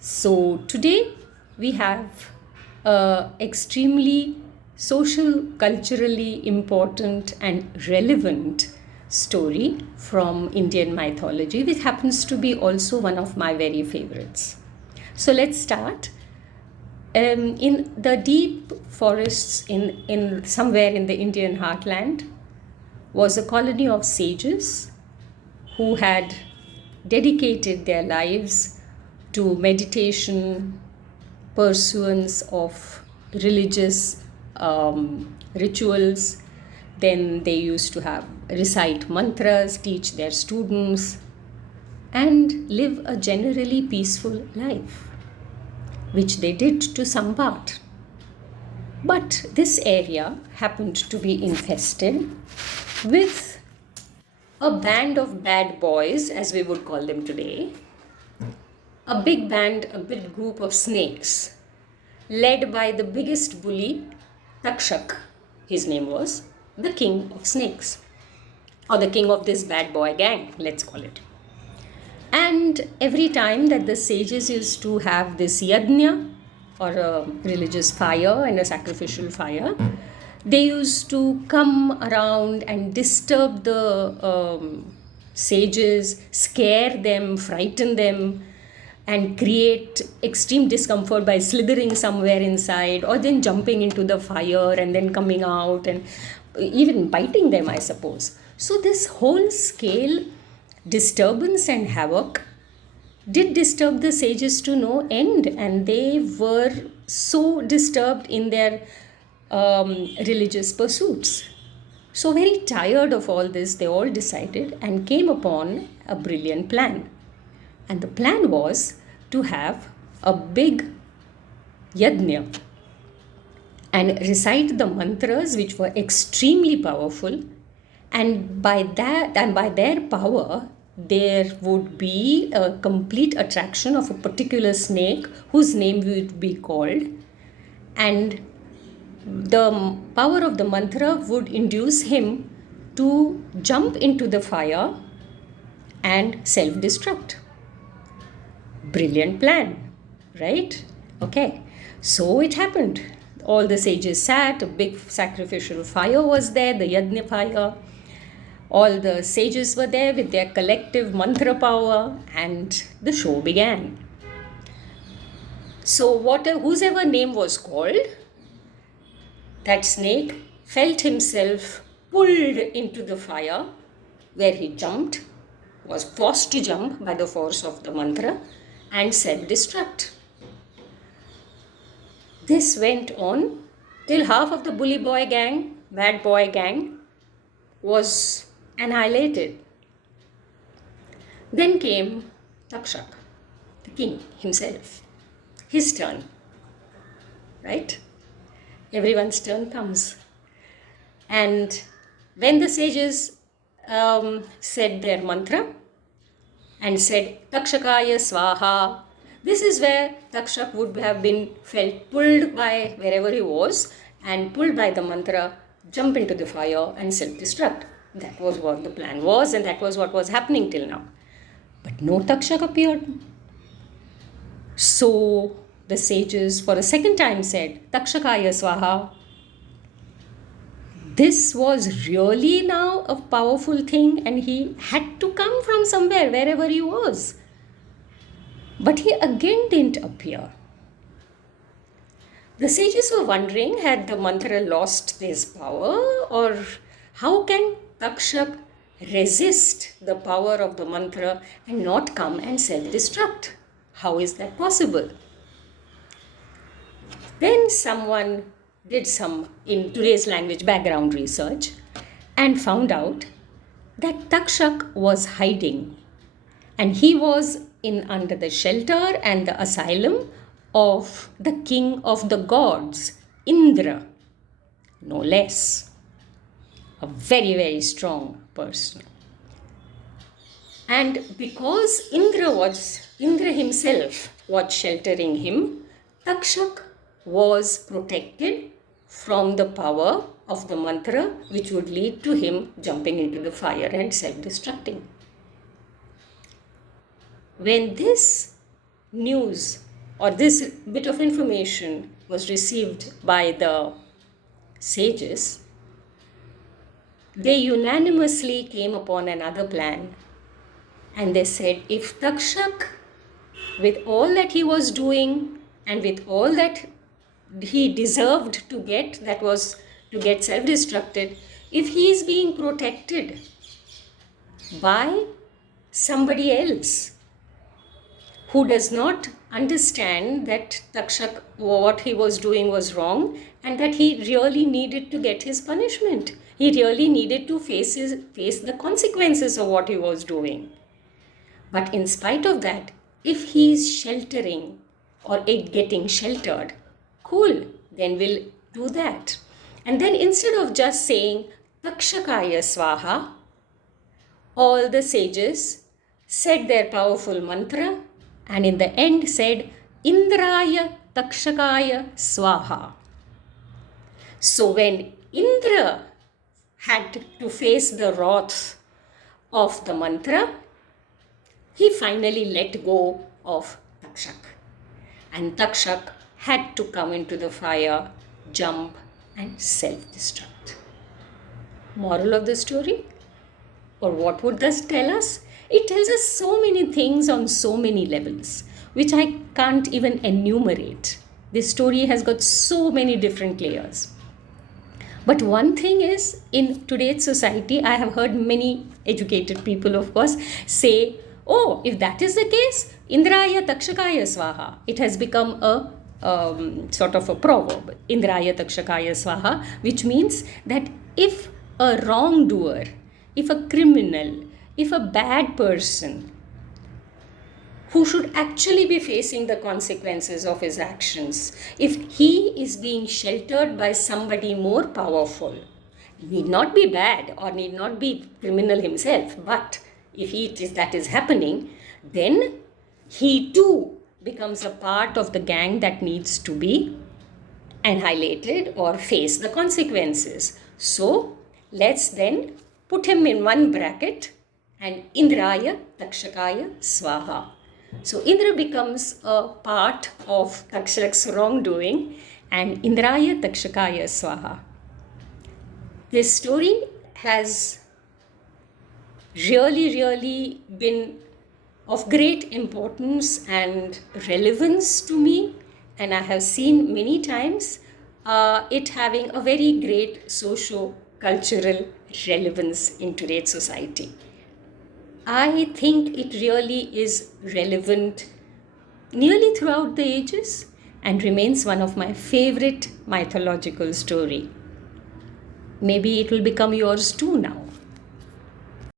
So today we have a extremely social, culturally important and relevant story from Indian mythology, which happens to be also one of my very favorites. So let's start. In the deep forests in somewhere in the Indian heartland was a colony of sages who had dedicated their lives to meditation, pursuance of religious rituals. Then they used to have recite mantras, teach their students, and live a generally peaceful life, which they did to some part. But this area happened to be infested with a band of bad boys, as we would call them today, a big band, a big group of snakes, led by the biggest bully, Takshak. His name was the king of snakes, or the king of this bad boy gang, let's call it. And every time that the sages used to have this yajna, or a religious fire and a sacrificial fire, they used to come around and disturb the sages, scare them, frighten them, and create extreme discomfort by slithering somewhere inside or then jumping into the fire and then coming out and even biting them, I suppose. So, this whole scale disturbance and havoc did disturb the sages to no end, and they were so disturbed in their religious pursuits. So, very tired of all this, they all decided and came upon a brilliant plan. And the plan was to have a big yajna and recite the mantras, which were extremely powerful. And by that, and by their power, there would be a complete attraction of a particular snake whose name would be called, and the power of the mantra would induce him to jump into the fire and self-destruct. Brilliant plan, right? Okay, so it happened. All the sages sat, a big sacrificial fire was there, the yajna fire. All the sages were there with their collective mantra power, and the show began. So, whosever name was called, that snake felt himself pulled into the fire, where he jumped, was forced to jump by the force of the mantra, and self-destruct. This went on till half of the bully boy gang, bad boy gang, was annihilated. Then came Takshak, the king himself. His turn, right? Everyone's turn comes. And when the sages said their mantra and said Takshakaya Swaha, this is where Takshak would have been felt pulled by wherever he was and pulled by the mantra, jump into the fire and self-destruct. That was what the plan was, and that was what was happening till now. But no Takshak appeared. So the sages for a second time said, Takshakaya Swaha. This was really now a powerful thing, and he had to come from somewhere, wherever he was. But he again didn't appear. The sages were wondering, had the mantra lost this power, or how can Takshak resist the power of the mantra and not come and self-destruct? How is that possible? Then someone did some, in today's language, background research and found out that Takshak was hiding, and he was in under the shelter and the asylum of the king of the gods, Indra, no less. A very, very strong person. And because Indra himself was sheltering him, Takshak was protected from the power of the mantra, which would lead to him jumping into the fire and self-destructing. When this news or this bit of information was received by the sages, they unanimously came upon another plan. And they said, if Takshak, with all that he was doing and with all that he deserved to get, that was to get self-destructed, if he is being protected by somebody else who does not understand that Takshak, what he was doing was wrong, and that he really needed to get his punishment. He really needed to face the consequences of what he was doing. But in spite of that, if he is sheltering or getting sheltered, cool, then we'll do that. And then instead of just saying Takshakaya Swaha, all the sages said their powerful mantra and in the end said Indraya Takshakaya Swaha. So when Indra had to face the wrath of the mantra, he finally let go of Takshak. And Takshak had to come into the fire, jump and self-destruct. Moral of the story? Or what would this tell us? It tells us so many things on so many levels, which I can't even enumerate. This story has got so many different layers. But one thing is, in today's society, I have heard many educated people, of course, say, oh, if that is the case, Indraya Takshakaya Swaha. It has become a sort of a proverb, Indraya Takshakaya Swaha, which means that if a wrongdoer, if a criminal, if a bad person who should actually be facing the consequences of his actions, if he is being sheltered by somebody more powerful, need not be bad or need not be criminal himself, but if that is happening, then he too becomes a part of the gang that needs to be annihilated or face the consequences. So let's then put him in one bracket and Indraya Takshakaya Swaha. So Indra becomes a part of Takshak's wrongdoing and Indraya Takshakaya Swaha. This story has really been of great importance and relevance to me, and I have seen many times it having a very great socio-cultural relevance in today's society. I think it really is relevant nearly throughout the ages and remains one of my favorite mythological story. Maybe it will become yours too now.